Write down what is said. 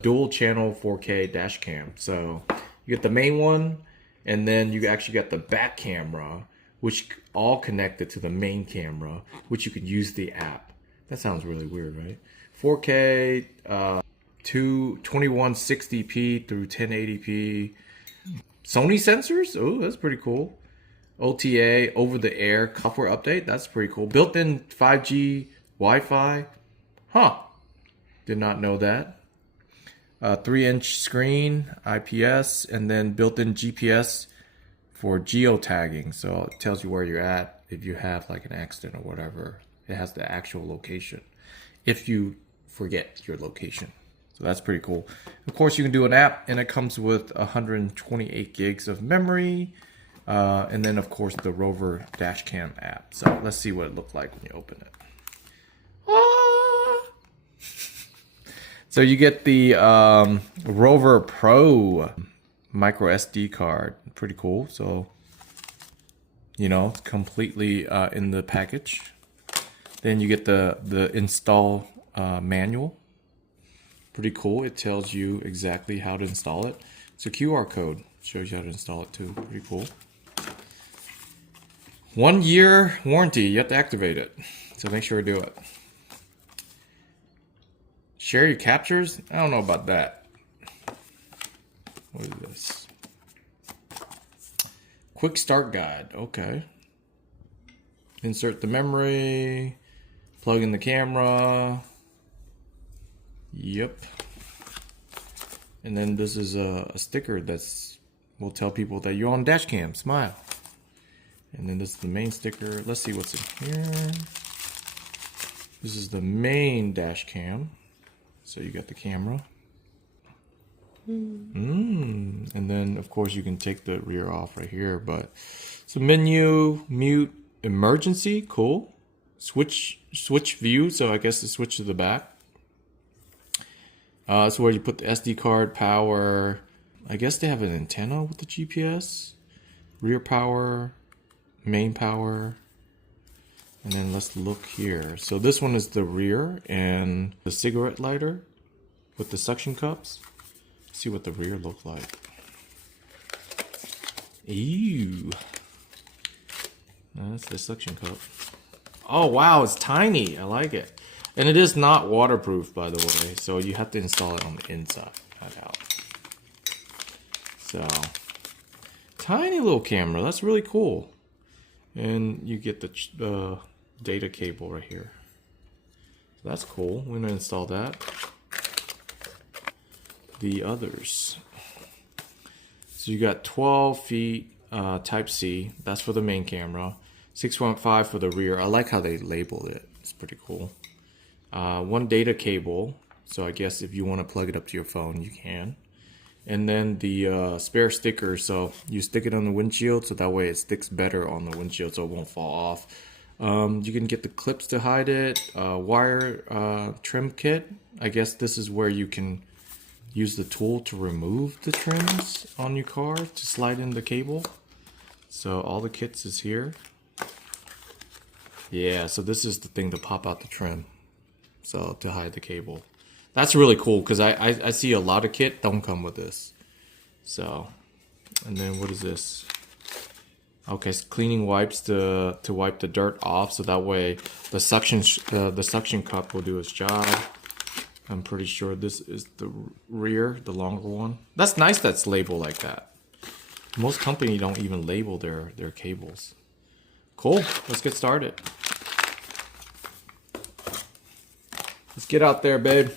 dual channel 4K dash cam. So you get the main one, and then you actually got the back camera, which all connected to the main camera, which you could use the app. That sounds really weird, right? 4K, 2160p through 1080p. Sony sensors? Oh, that's pretty cool. OTA, over-the-air software update. That's pretty cool. Built-in 5G Wi-Fi. Huh. Did not know that. 3-inch screen, IPS, and then built-in GPS for geotagging. So it tells you where you're at if you have like an accident or whatever. It has the actual location if you forget your location. So that's pretty cool. Of course, you can do an app, and it comes with 128 gigs of memory. And then, of course, the ROVE dashcam app. So let's see what it looked like when you open it. So you get the ROVE Pro micro SD card. Pretty cool. So, you know, it's completely in the package. Then you get the install manual. Pretty cool. It tells you exactly how to install it. It's a QR code. Shows you how to install it too. Pretty cool. 1 year warranty. You have to activate it. So make sure to do it. Share your captures? I don't know about that. What is this? Quick start guide. Okay. Insert the memory. Plug in the camera. Yep. And then this is a sticker that's will tell people that you're on dash cam. Smile. And then this is the main sticker. Let's see what's in here. This is the main dash cam. So you got the camera. And then of course you can take the rear off right here. But so menu, mute, emergency, cool. Switch view. So I guess the switch to the back. So where you put the SD card, power. I guess they have an antenna with the GPS. Rear power, main power. And then let's look here. So this one is the rear and the cigarette lighter with the suction cups. Let's see what the rear looks like. Ew. That's the suction cup. Oh wow, it's tiny. I like it. And it is not waterproof, by the way, so you have to install it on the inside, not out. So, tiny little camera. That's really cool. And you get the data cable right here. So that's cool. We're gonna install that. The others. So you got 12 feet Type C. That's for the main camera. 6.5 for the rear. I like how they labeled it. It's pretty cool. One data cable, so I guess if you want to plug it up to your phone, you can. And then the spare sticker, so you stick it on the windshield, so that way it sticks better on the windshield, so it won't fall off. You can get the clips to hide it, wire trim kit. I guess this is where you can use the tool to remove the trims on your car to slide in the cable. So all the kits is here. Yeah, so this is the thing to pop out the trim. So to hide the cable. That's really cool because I see a lot of kit don't come with this. So, and then what is this? Okay, it's cleaning wipes to wipe the dirt off, so that way the suction cup will do its job. I'm pretty sure this is the rear, the longer one. That's nice that's labeled like that. Most companies don't even label their cables. Cool, let's get started. Let's get out there, babe.